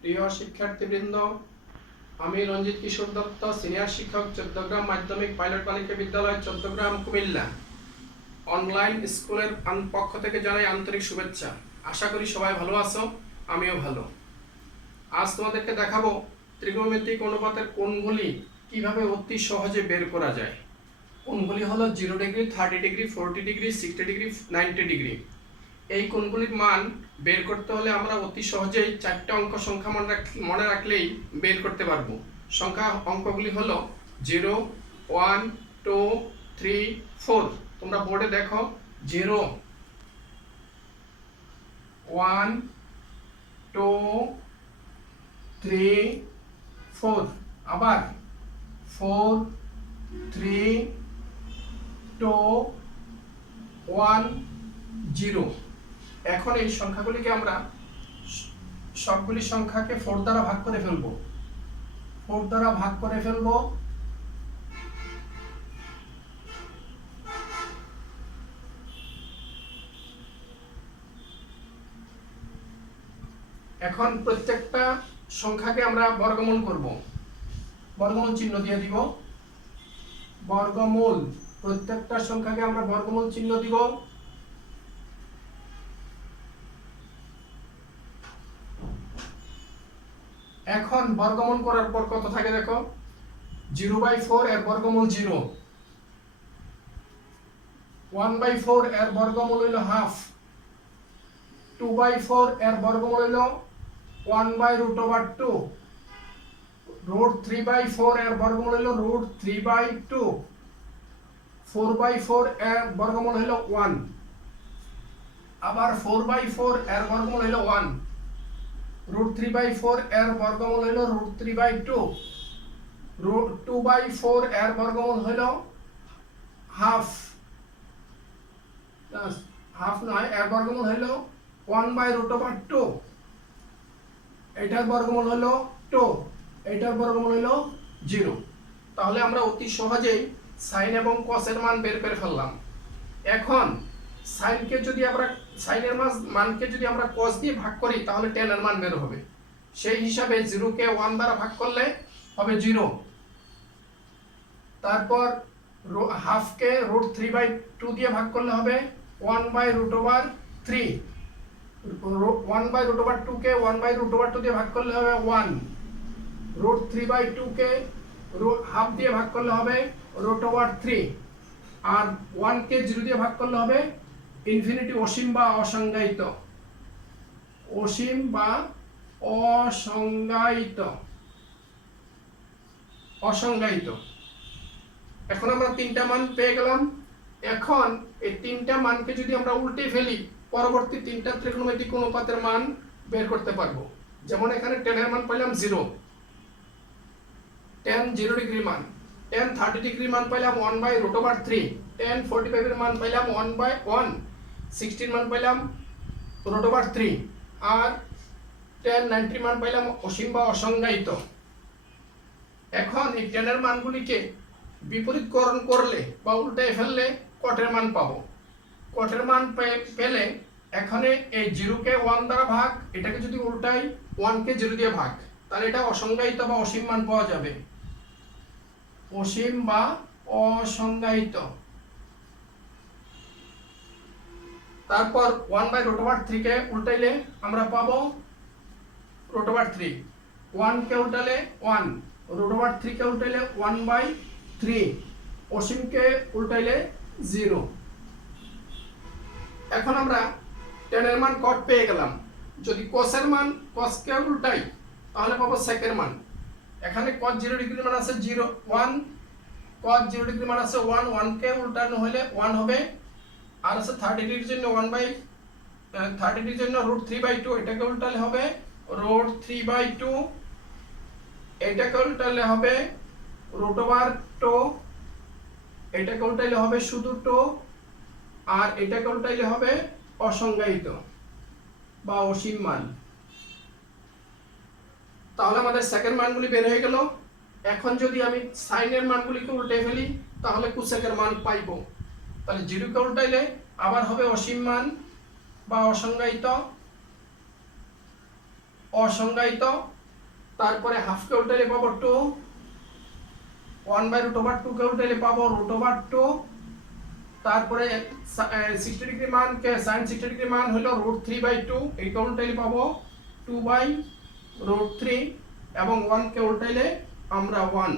প্রিয় শিক্ষার্থীবৃন্দ, আমি রঞ্জিত কিশোর দত্ত, সিনিয়র শিক্ষক, চট্টগ্রাম মাধ্যমিক পাইলট বালিকা বিদ্যালয়, চট্টগ্রাম, কুমিল্লা। অনলাইন স্কুলের পক্ষ থেকে জানাই আন্তরিক শুভেচ্ছা। আশা করি সবাই ভালো আছো, আমিও ভালো। আজ তোমাদেরকে দেখাবো ত্রিকোণমিতিক অনুপাতের কোণগুলি কিভাবে অতি সহজে বের করা যায়। কোণগুলি হলো 0 degree, 30 degree, 40 degree, 60 degree, 90 degree. এই কোণগুলির মান বের করতে হলে আমরা অতি সহজেই 4টা অঙ্ক সংখ্যা মনে রাখলেই বের করতে পারবো। অঙ্কগুলি হলো 0, 1, 2, 3, 4। তোমরা বোর্ডে দেখো 0, 1, 2, 3, 4, আবার 4, 3, 2, 1, 0। এখন এই সংখ্যাগুলিকে আমরা সবগুলি সংখ্যাকে 4 দ্বারা ভাগ করে ফেলবো। 4 দ্বারা ভাগ করে ফেলবো। এখন প্রত্যেকটা সংখ্যাকে আমরা বর্গমূল করব। বর্গমূল চিহ্ন দিয়ে দিব। বর্গমূল, প্রত্যেকটা সংখ্যাকে আমরা বর্গমূল চিহ্ন দিব। এখন বর্গমূল করার পর কত থাকে দেখো, 0/4 এর বর্গমূল 0, 1/4 এর বর্গমূল হইল হাফ, 2/4 এর বর্গমূল হইল 1/√2, √3/4 এর বর্গমূল হইল √3/2, 4/4 এর বর্গমূল হইল 1, আবার 4/4 এর বর্গমূল হইল 1, √3/4 এর বর্গমূল হইল √3/2, 2/4 এর বর্গমূল হইল হাফ, হাফ নয়, এর বর্গমূল হইল 1/√2, এটার বর্গমূল হইল 2, এটার বর্গমূল হইল 0। তাহলে আমরা অতি সহজেই সাইন এবং কসের মান বের করে ফেললাম। এখন সাইনের মানকে যদি আমরা কস দিয়ে ভাগ করি তাহলে tan এর মান বের হবে। সেই হিসাবে 0 কে 1 দ্বারা ভাগ করলে হবে 0। তারপর হাফ কে √3/2 দিয়ে ভাগ করলে হবে 1/√3, 1/√2 কে 1/√2 দিয়ে ভাগ করলে হবে 1, √3/2 কে হাফ দিয়ে ভাগ করলে হবে √3, আর 1 কে 0 দিয়ে ভাগ করলে হবে ইনফিনিটি, অসীম বা অসংজ্ঞায়িত। অসীম বা অসংজ্ঞায়িত। এখন আমরা 3টা মান পেয়ে গেলাম। এখন এই 3টা মানকে যদি আমরা উল্টে ফেলি পরবর্তী 3টা ত্রিকোণমিতিক অনুপাতের মান বের করতে পারবো। যেমন এখানে tan এর মান পাইলাম 0, tan 0 ডিগ্রি মান, tan 30 ডিগ্রি মান পাইলাম 1/√3, tan 45 এর মান পাইলাম 1/1, 60 মান পাইলাম √3, আর tan 90 মান পাইলাম অসীম বা অসংজ্ঞায়িত। এখন এই tan এর মানগুলিকে বিপরীতকরণ করলে বা উল্টায় ফেললে কটের মান পাবো। কটের মান পেলে এখানে এই 0 কে 1 দ্বারা ভাগ, এটাকে যদি উল্টাই 1 কে 0 দিয়ে ভাগ, তাহলে এটা অসংজ্ঞায়িত বা অসীম মান পাওয়া যাবে। অসীম বা অসংজ্ঞায়িত। তারপর 1/√3 কে উল্টাইলে আমরা পাবো √3, 1 কে উল্টালে 1, √3 কে উল্টাইলে 1/3, অসীম কে উল্টাইলে 0। এখন আমরা tan এর মান cot পেয়ে গেলাম। যদি cos এর মান cos কে উল্টাই তাহলে পাবো sec এর মান। এখানে cos 0 ডিগ্রি মান আছে 0, 1, cos 0 ডিগ্রি মান আছে 1, 1 কে উল্টানো হলে 1 হবে, আর আছে 30 ডিগ্রির জন্য 30 ডিগ্রির জন্য √3/2, এটাকে উল্টালে হবে √3/2, এটাকে উল্টালে হবে √2, এটাকে উল্টাইলে হবে শুধু 2, আর এটাকে উল্টাইলে হবে অসংজ্ঞায়িত বা অসীম মান। তাহলে আমাদের সেকেন্ড মানগুলি বের হয়ে গেল। এখন যদি আমি সাইনের মানগুলিকে উল্টে ফেলি তাহলে কোসেকের মান পাইব। তাহলে 0 কে উল্টাইলে আবার হবে অসীম মান বা অসংজ্ঞায়িত, অসংজ্ঞায়িত, তারপরে হাফকে উল্টালে পাবো 2, 1/√2 কে উল্টালে পাবো √2, তারপরে 60 ডিগ্রি মান কে sin 60 ডিগ্রি মান হলো √3/2, এইটা উল্টাইলে পাবো 2/√3, এবং 1 কে উল্টাইলে আমরা 1।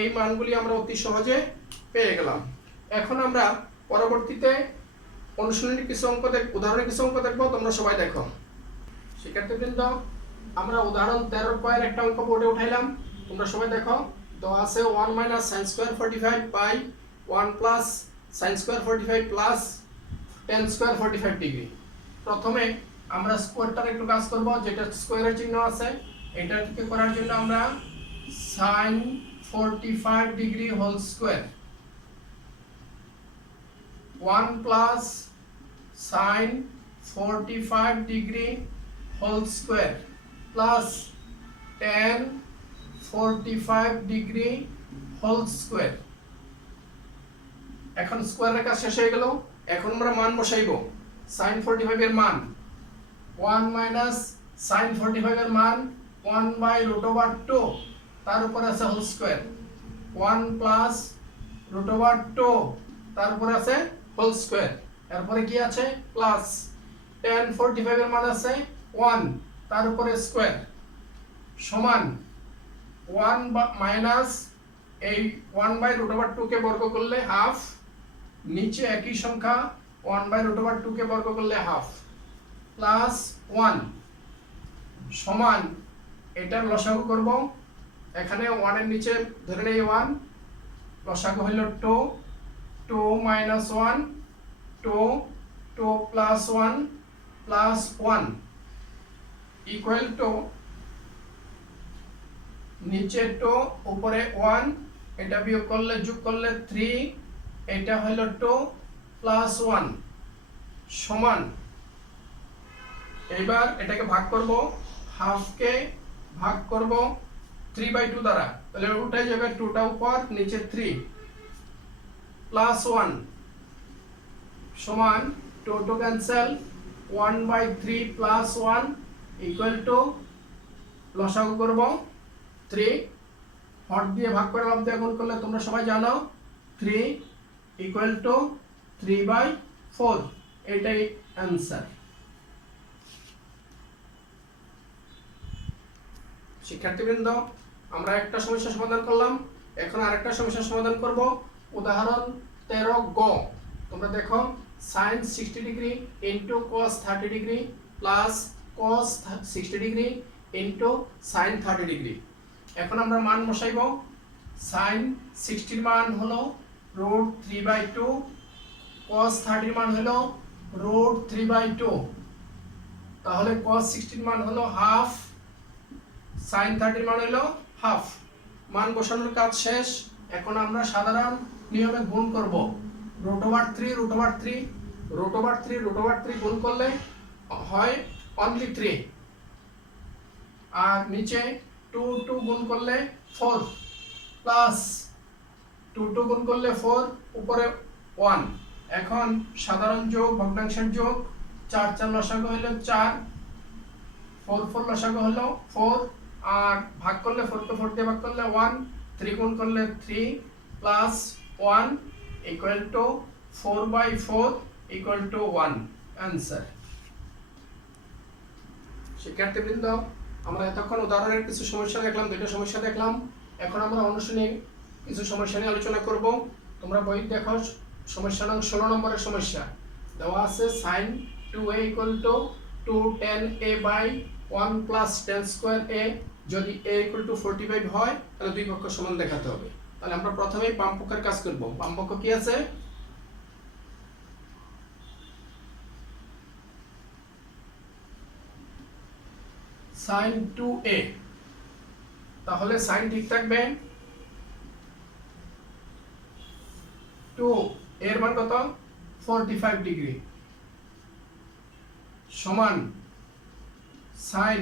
এই মানগুলি আমরা অতি সহজে পেয়ে গেলাম। এখন আমরা পরবর্তীতে অনুশীলনী কিছু অঙ্ক উদাহরণের কিছু অঙ্ক দেখবো, তোমরা সবাই দেখো। শিক্ষার্থীবৃন্দ, আমরা উদাহরণ 13 একটা অঙ্ক বোর্ডে উঠাইলাম, তোমরা সবাই দেখো। দেওয়া আছে 1 - sin square 45 by 1 plus sin square 45 plus tan square 45 degree. প্রথমে আমরা স্কয়ারটার একটু কাজ করব, যেটা স্কয়ারের চিহ্ন আছে এটাকে করার জন্য আমরা sin 45 degree whole square 1 plus sin 45 degree whole square plus tan 45 degree whole square. এখন স্কয়ারের কাজ শেষ হয়ে গেল। এখন আমরা মান বসাইব। sin 45 এর মান 1 - sin 45 এর মান 1/√2, তার উপর আছে হোল স্কয়ার 1 প্লাস √2, তার উপর আছে হোল স্কয়ার, এরপরে কি আছে প্লাস tan 45 এর মান আছে 1, তার উপরে স্কয়ার সমান 1 মাইনাস এই 1/√2 কে বর্গ করলে হাফ, নিচে একই সংখ্যা 1/√2 কে বর্গ করলে হাফ, প্লাস 1 সমান এটার লসাগু করব। এখানে 1 এর নিচে ধরে নেই 1, লসাগু হলো 2, 2 - 1, 2, 2 প্লাস 1 প্লাস 1 ইকুয়াল টু নিচে 2 উপরে 1, এটা বিয়োগ করলে যোগ করলে 3, এটা হলো 2 প্লাস 1 সমান, এবার এটাকে ভাগ করব, হাফকে ভাগ করব 3/2 দ্বারা, তাহলে উল্টাই যাবে 2টা উপর নিচে 3 প্লাস 1 সমান 2 two cancel 1/3 plus 1 equal to লসাগু করব 3, হর দিয়ে ভাগ করে লব দিয়ে গুণ করলে তোমরা সবাই জানো 3 ইকুয়াল টু 3/4, এটাই অ্যান্সার। শিক্ষার্থীবৃন্দ, আমরা একটা সমস্যা সমাধান করলাম, এখন আরেকটা সমস্যা সমাধান করব। উদাহরণ 13 গ, তোমরা দেখো sin 60 degree into cos 30 degree plus cos 60 degree into sin 30 degree. এখন আমরা মান বসাইব। sin 60 এর মান হলো √3/2, cos 30 এর মান হলো √3/2, তাহলে cos 60 এর মান হলো হাফ, sin 30 এর মান হলো হাফ। মান বসানোর কাজ শেষ। এখন আমরা সাধারণ নিয়মে গুণ করব। √3 গুণ করলে হয় অনলি 3, আর নিচে 2 গুণ করলে 4 প্লাস 2 গুণ করলে 4 উপরে 1। এখন সাধারণ যোগ ভগ্নাংশের যোগ, 4 4 লসাগু হলো 4, 4 4 লসাগু হলো 4, আর ভাগ করলে 4 কে 4 দিয়ে ভাগ করলে 1, 3 গুণ করলে 3 plus 1 equal two 4/4 equal to 1, answer. শিক্ষার্থীবৃন্দ, আমরা এতক্ষণ উদাহরণের কিছু সমস্যা দেখলাম, দুইটা সমস্যা দেখলাম। এখন আমরা অনুশীলনী কিছু সমস্যা নিয়ে আলোচনা করব। তোমরা বই দেখো, সমস্যা নং 16 নম্বরের সমস্যা দেওয়া আছে sin 2a equal to 2 tan a by 1 plus tan square a, যদি a ইকুয়াল টু 45 হয় তাহলে দুই পক্ষ সমান দেখাতে হবে। তাহলে আমরা প্রথমেই বাম পক্ষের কাজ করব। বাম পক্ষ কি আছে? sin 2a, তাহলে sin ঠিক থাকবে 2 এর মান কত 45 ডিগ্রি সমান sin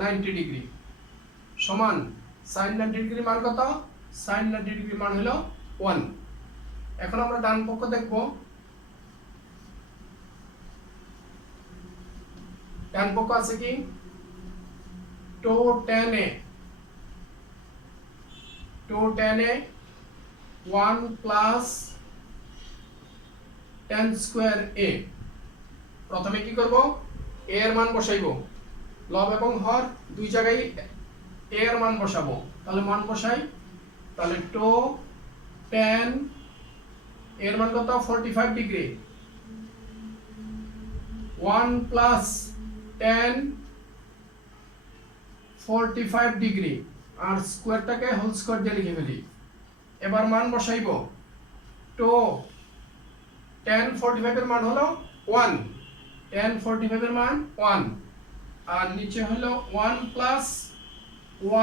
90 ডিগ্রি সমান sin 90 ডিগ্রি মান কত? sin 90 ডিগ্রি মান হলো 1। এখন আমরা ডান পক্ষ দেখব। ডান পক্ষ আছে কি two tan a 1 plus tan square a। প্রথমে কি করব, a এর মান বসাইবো, লব এবং হর দুই জায়গায় a এর মান বসাবো। তাহলে মান বসাই, তাহলে 2 tan এর মান কত 45 ডিগ্রি 1 প্লাস tan 45 ডিগ্রি আর স্কয়ারটাকে হোল স্কয়ার দিয়ে লিখে ফেলি। এবার মান বসাইবো, 2 tan 45 এর মান হলো 1, tan 45 এর মান 1 আর নিচে হলো 1 প্লাস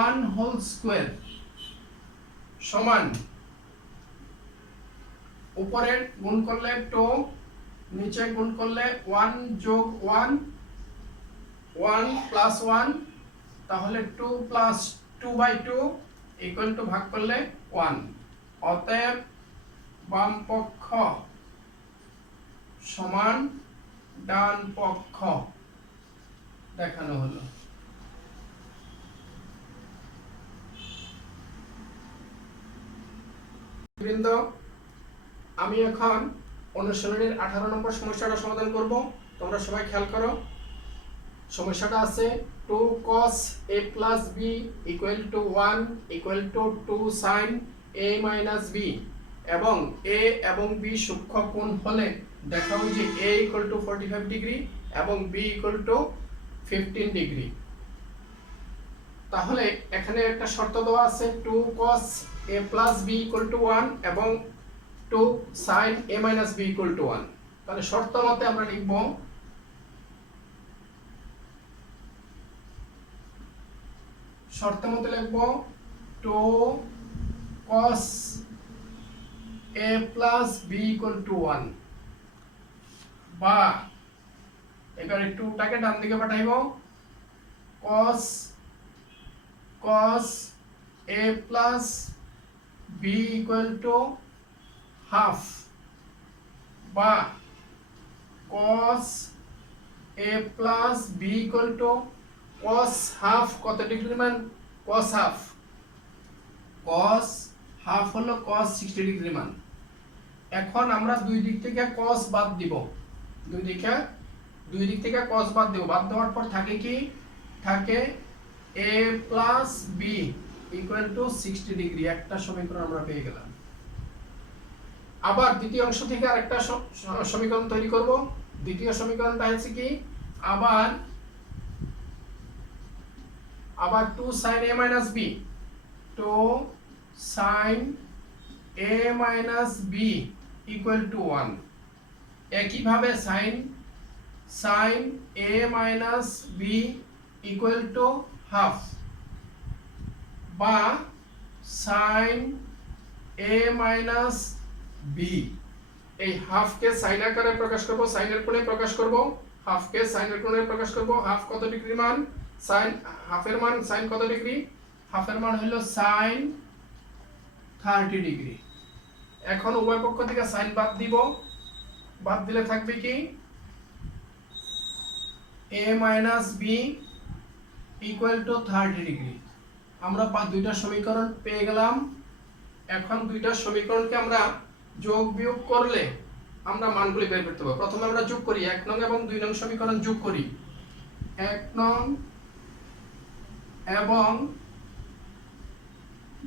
1 হোল স্কয়ার সমান উপরে গুণ করলে 2, নিচে গুণ করলে 1 যোগ 1 1 প্লাস 1, তাহলে 2 প্লাস 2/2 ইকুয়াল টু ভাগ করলে 1। অতএব বাম পক্ষ সমান ডান পক্ষ দেখানো হলো। বৃন্দ, আমি এখন অনুশীলনীর 18 নম্বর সমস্যাটা সমাধান করব। তোমরা সবাই খেয়াল করো। সমস্যাটা আছে 2 cos a plus b equal to 1 equal to 2 sin a minus b এবং a এবং b সূক্ষ্ম কোণ হলে দেখাও যে a equal to 45 ডিগ্রি এবং b equal to 15 ডিগ্রি। তাহলে এখানে একটা শর্ত দেওয়া আছে 2 cos a plus b equal to 1 এবং 2 sin a minus b equal to 1। তাহলে শর্ত মতে আমরা লিখব লিখব 2 cos a plus b equal to 1 বা এবারে 2 টাকে ডান দিকে পাঠাইব, cos a plus b equal to half বা cos a plus b equal to cos half কত ডিগ্রি মান, cos half হলো cos 60 ডিগ্রি মান। এখন আমরা দুই দিক থেকে cos বাদ দিব, দুই দিক থেকে cos বাদ দেব। বাদ দেওয়ার পর থাকে কি, থাকে a plus b equal to 60 degree. একটা সমীকরণ আমরা পেয়ে গেলাম। আবার দ্বিতীয় অংশ থেকে আরেকটা সমীকরণ তৈরি করব। দ্বিতীয় সমীকরণটা হচ্ছে কি, আবার 2 sin a minus b, 2 sin a minus b equal to 1। একইভাবে sin a minus b equal to half বা sin a minus b। এই হাফ কে sin আকারে প্রকাশ করব, sin এর কোণে প্রকাশ করব, হাফ কে sin এর কোণে প্রকাশ করব। হাফ কত ডিগ্রি মান, sin হাফের মান sin কত ডিগ্রি, হাফের মান হলো sin 30 ডিগ্রি। এখন উভয় পক্ষ থেকে sin বাদ দিব, বাদ দিলে থাকবে কি a minus b equal to 30 degree. আমরা দুইটা সমীকরণ পেয়ে গেলাম। এখন দুইটা সমীকরণকে আমরা যোগ বিয়োগ করলে আমরা মানগুলি বের করতে পারবো। প্রথমে আমরা যোগ করি, 1 নং এবং 2 নং সমীকরণ যোগ করি। 1 নং এবং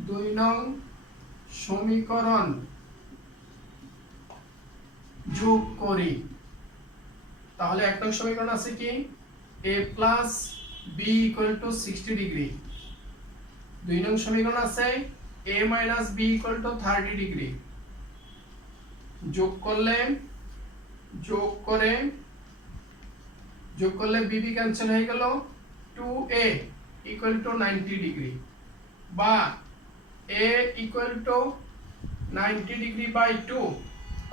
2 নং সমীকরণ যোগ করি। তাহলে 1 নং সমীকরণ আছে কি a plus b equal to 60 degree. 2 নং সমীকরণ আছে a minus b equal to 30 degree. যোগ করলে b b ক্যান্সেল হয়ে গেল, 2a equal to 90 ডিগ্রি বা a equal to 90 degree by 2,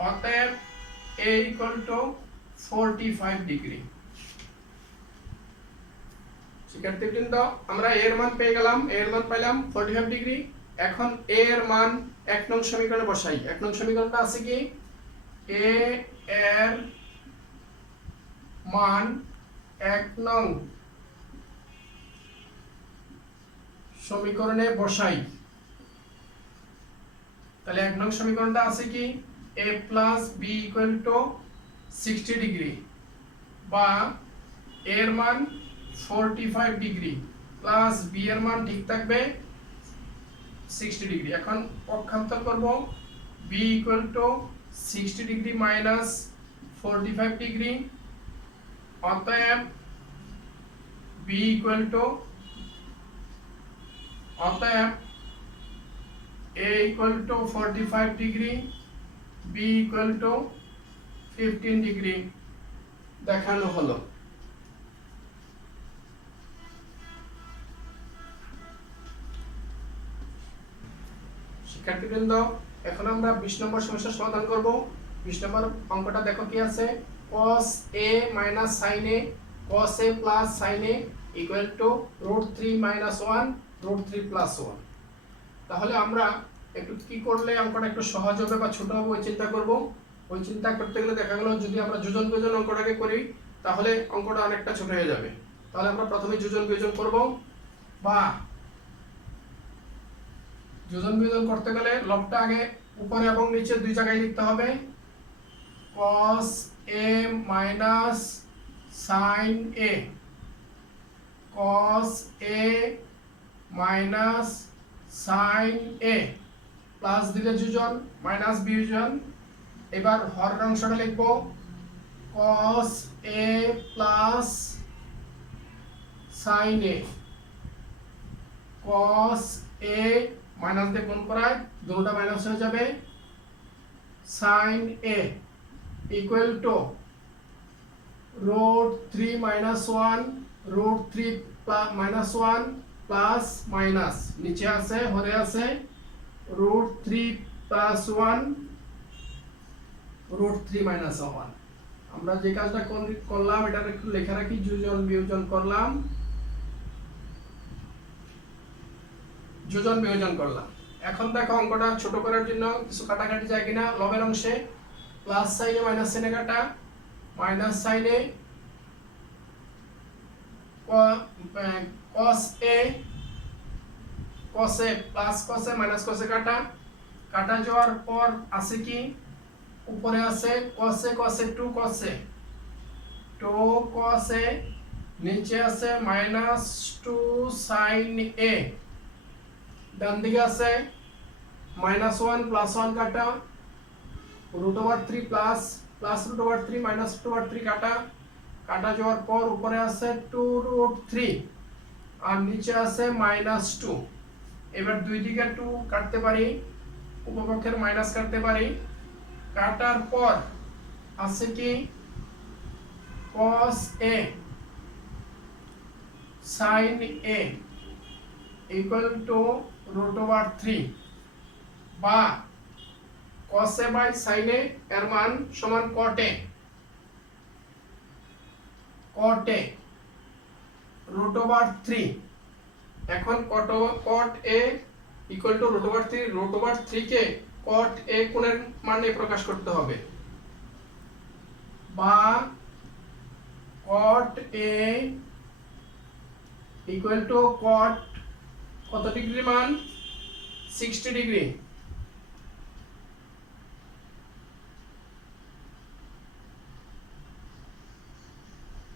অতএব a equal to 45 ডিগ্রি। শিক্ষার্থীবৃন্দ, আমরা a এর মান পেয়ে গেলাম, a এর মান পাইলাম 45 ডিগ্রি। এখন a এর মান 1 নং সমীকরণে বসাই। 1 নং সমীকরণটা আছে কি a এর মান 1 নং সমীকরণে বসাই, তাহলে 1 নং সমীকরণটা আছে কি a plus b equal to 60 degree বা a এর মান 45 ডিগ্রি প্লাস b এর মান ঠিক থাকবে 60 ডিগ্রি। এখন পক্ষান্তর করব, b equal to 60 degree minus 45 degree, অতএব b equal to a equal to 45 degree, b equal to 15 degree দেখানো হলো। শিক্ষার্থীবৃন্দ, এখন আমরা 20 নম্বর সমস্যার সমাধান করব। 20 নম্বর অঙ্কটা দেখো কি আছে, cos a minus sin a cos a plus sin a equal to √3 minus 1 √3 plus 1। তাহলে আমরা একটু কি করলে অঙ্কটা একটু সহজ হবে বা ছোট হবে ওই চিন্তা করব। ওই চিন্তা করতে গেলে দেখা গেল যদি আমরা যোজন বিয়োজন অঙ্কটাকে করি তাহলে অঙ্কটা অনেকটা ছোট হয়ে যাবে। তাহলে আমরা প্রথমে যোজন বিয়োজন করব, বা যোজন বিয়োজন করতে গেলে লবটা আগে উপরে এবং নিচে দুই জায়গায় লিখতে হবে। cos a minus sin a cos a minus sin a plus দিলে যোজন মাইনাস বিয়োজন। এবার হরের অংশটা লিখব cos a plus sin a cos a minus দিয়ে গুণ করায় দুটোটা মাইনাস হয়ে যাবে, sin a equal two √3 minus 1 √3 minus 1 plus minus নিচে আছে হরে আছে √3 plus 1 √3 minus 1। আমরা যে কাজটা করলাম এটা একটু লেখা রাখি, যোজন বিয়োজন করলাম, যোজন বিয়োজন করলাম। এখন দেখো অঙ্কটা ছোট করার জন্য কিছু কাটাকাটি যায় কিনা। লবের অংশে প্লাস সাইনে মাইনাস সাইনে কাটা, মাইনাস সাইনে cos a cos a plus cos a minus cos a কাটা, কাটা যাওয়ার পর আছে কি উপরে আছে cos a cos a 2 cos a 2 cos a, নিচে আছে -2 sin a, ডান দিকে আছে -1 প্লাস 1 কাটা, √3 প্লাস √3 মাইনাস √3 কাটা, কাটা যাওয়ার পর উপরে আছে 2√3 আর নিচে আছে -2। এবার দুই দিকে 2 কাটতে পারি, উপপক্ষের মাইনাস কাটতে পারি। কাটার পর আছে কি cos a sin a equal to √3 বা cos a by sin a এর মান সমান cot a √3। এখন cot a equal to √3 K cot a কোণের মানে প্রকাশ করতে হবে, বা cot a equal to cot কত ডিগ্রি মান 60 degree,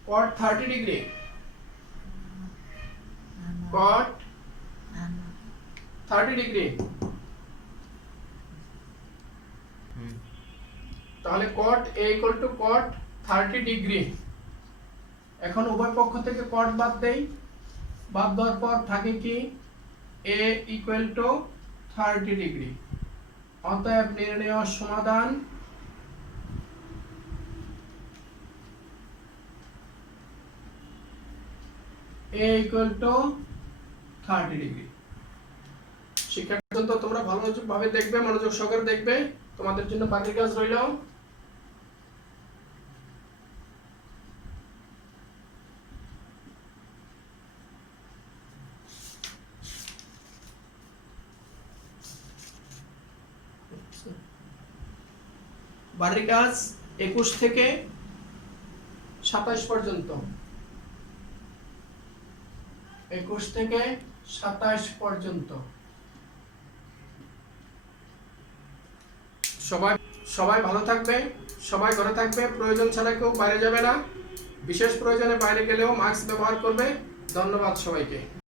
cot 30 degree, cot 30 degree. তাহলে cot a equal to cot 30 degree. এখন উভয় পক্ষ থেকে cot বাদ দেই, বাদ দেওয়ার পর থাকে কি a equal to 30 ডিগ্রি। অতএব নির্ণেয় সমাধান a equal to 30 ডিগ্রি। শিক্ষার্থী তোমরা ভালোভাবে দেখবে, মনোযোগ সহকারে দেখবে, তোমাদের জন্য বাকি কাজ রইল। বাড়ির কাজ 21 থেকে 27 পর্যন্ত। 21 থেকে 27 পর্যন্ত। সবাই ভালো থাকবে, সবাই ঘরে থাকবে, প্রয়োজন ছাড়া কেউ বাইরে যাবে না, বিশেষ প্রয়োজনে বাইরে গেলেও মাস্ক ব্যবহার করবে। ধন্যবাদ সবাইকে।